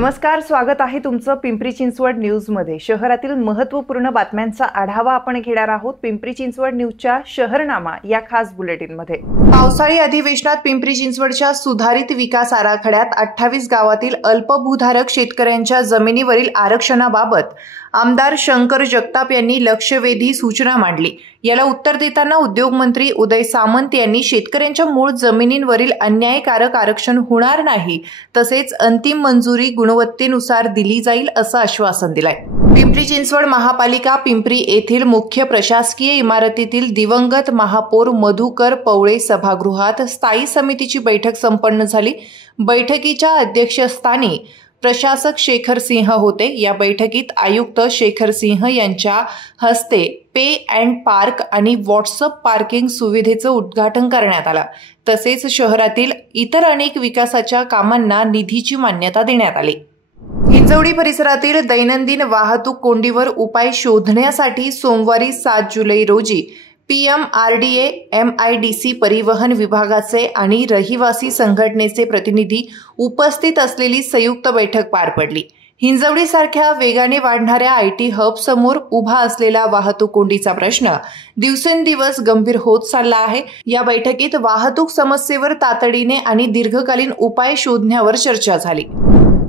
नमस्कार, स्वागत आहे तुमचं पिंपरी चिंचवड न्यूजमध्ये। शहरातील महत्त्वपूर्ण बातम्यांचा आढावा आपण घेणार आहोत पिंपरी चिंचवड न्यूजच्या शहरनामा या खास बुलेटिनमध्ये। पावसाळी अधिवेशनात पिंपरी चिंचवडच्या सुधारित विकास आराखड्यात 28 गावातील अल्पभूधारक शेतकऱ्यांच्या जमिनीवरील आरक्षणाबाबत आमदार शंकर जगताप यांनी लक्षवेधी सूचना मांडली। याला उत्तर देताना उद्योग मंत्री उदय सामंत यांनी शेतकऱ्यांच्या मूळ जमिनींवरील अन्यायकारक आरक्षण होणार नाही, तसेच अंतिम मंजुरी गुणवत्तेनुसार दिली जाईल असं आश्वासन दिलंय। पिंपरी चिंचवड महापालिका पिंपरी येथील मुख्य प्रशासकीय इमारतीतील दिवंगत महापौर मधुकर पवळे सभागृहात स्थायी समितीची बैठक संपन्न झाली। बैठकीच्या अध्यक्षस्थानी प्रशासक शेखर सिंह होते। या बैठकीत आयुक्त शेखर सिंह यांच्या हस्ते पे अँड पार्क आणि व्हॉट्सअप पार्किंग सुविधेचं उद्घाटन करण्यात आलं। तसेच शहरातील इतर अनेक विकासाच्या कामांना निधीची मान्यता देण्यात आली। हिंजवडी परिसरातील दैनंदिन वाहतूक कोंडीवर उपाय शोधण्यासाठी सोमवारी 7 जुलै रोजी PMRDA, MIDC परिवहन विभागाचे आणि रहिवासी संघटनेचे प्रतिनिधी उपस्थित असलेली संयुक्त बैठक पार पडली। हिंजवडीसारख्या वेगाने वाढणाऱ्या IT हब समोर उभा असलेला वाहतूक कोंडीचा प्रश्न दिवसेंदिवस गंभीर होत चालला आहे। या बैठकीत वाहतूक समस्येवर तातडीने आणि दीर्घकालीन उपाय शोधण्यावर चर्चा झाली।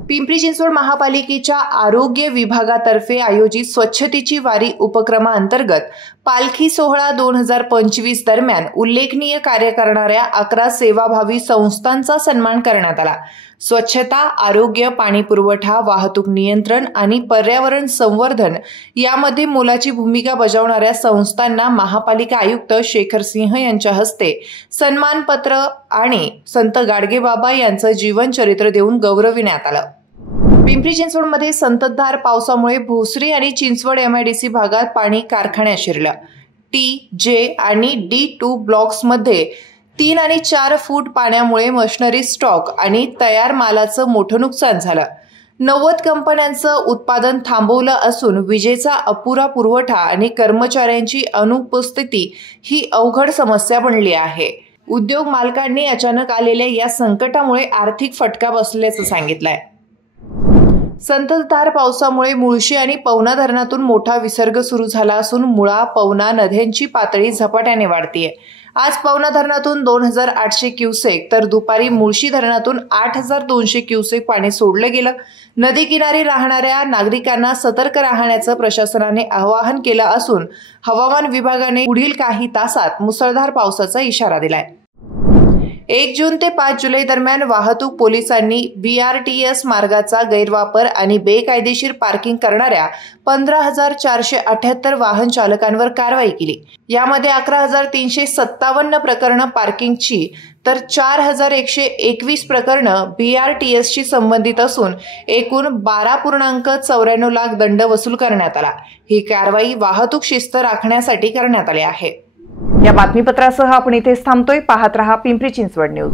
पिंपरी चिंचवड महापालिकेच्या आरोग्य विभागातर्फे आयोजित स्वच्छतेची वारी उपक्रमाअंतर्गत पालखी सोहळा 2025 दरम्यान उल्लेखनीय कार्य करणाऱ्या 11 सेवाभावी संस्थांचा सन्मान करण्यात आला। स्वच्छता, आरोग्य, पाणी पुरवठा, वाहतूक नियंत्रण आणि पर्यावरण संवर्धन यामध्ये मोलाची भूमिका बजावणाऱ्या संस्थांना महापालिका आयुक्त शेखर सिंह यांच्या हस्ते सन्मानपत्र आणि संत गाडगेबाबा यांचं जीवनचरित्र देऊन गौरविण्यात आलं। पिंपरी चिंचवडमध्ये संततधार पावसामुळे भोसरी आणि चिंचवड MIDC भागात पाणी कारखान्यात शिरलं। T, J आणि D2 ब्लॉक्समध्ये 3 आणि 4 फूट पाण्यामुळे मशिनरी स्टॉक आणि तयार मालाचं मोठं नुकसान झालं। 90 कंपन्यांचं उत्पादन थांबवलं असून विजेचा अपुरा पुरवठा आणि कर्मचाऱ्यांची अनुपस्थिती ही अवघड समस्या बनली आहे। उद्योग मालकांनी अचानक आलेल्या या संकटामुळे आर्थिक फटका बसल्याचं सांगितलंय। संततधार पावसामुळे मुळशी आणि पवना धरणातून मोठा विसर्ग सुरू झाला असून मुळा, पवना नद्यांची पातळी झपाट्याने वाढतीये। आज पवना धरणातून 2800 क्युसेक तर दुपारी मुळशी धरणातून 8200 क्युसेक पाणी सोडलं गेलं। नदी किनारी राहणाऱ्या नागरिकांना सतर्क राहण्याचं प्रशासनाने आवाहन केलं असून हवामान विभागाने पुढील काही तासात मुसळधार पावसाचा इशारा दिलाय। 1 जून ते 5 जुलै दरम्यान वाहतूक पोलिसांनी BRTS मार्गाचा गैरवापर आणि बेकायदेशीर पार्किंग करणाऱ्या 15,478 वाहन चालकांवर कारवाई केली। यामध्ये 11,357 प्रकरणं पार्किंगची तर 4,121 प्रकरणं BRTSशी संबंधित असून एकूण 12.94 लाख दंड वसूल करण्यात आला। ही कारवाई वाहतूक शिस्त राखण्यासाठी करण्यात आली आहे। या बातमीपत्रासह आपण इथेच थांबतोय। पाहत रहा पिंपरी चिंचवड न्यूज।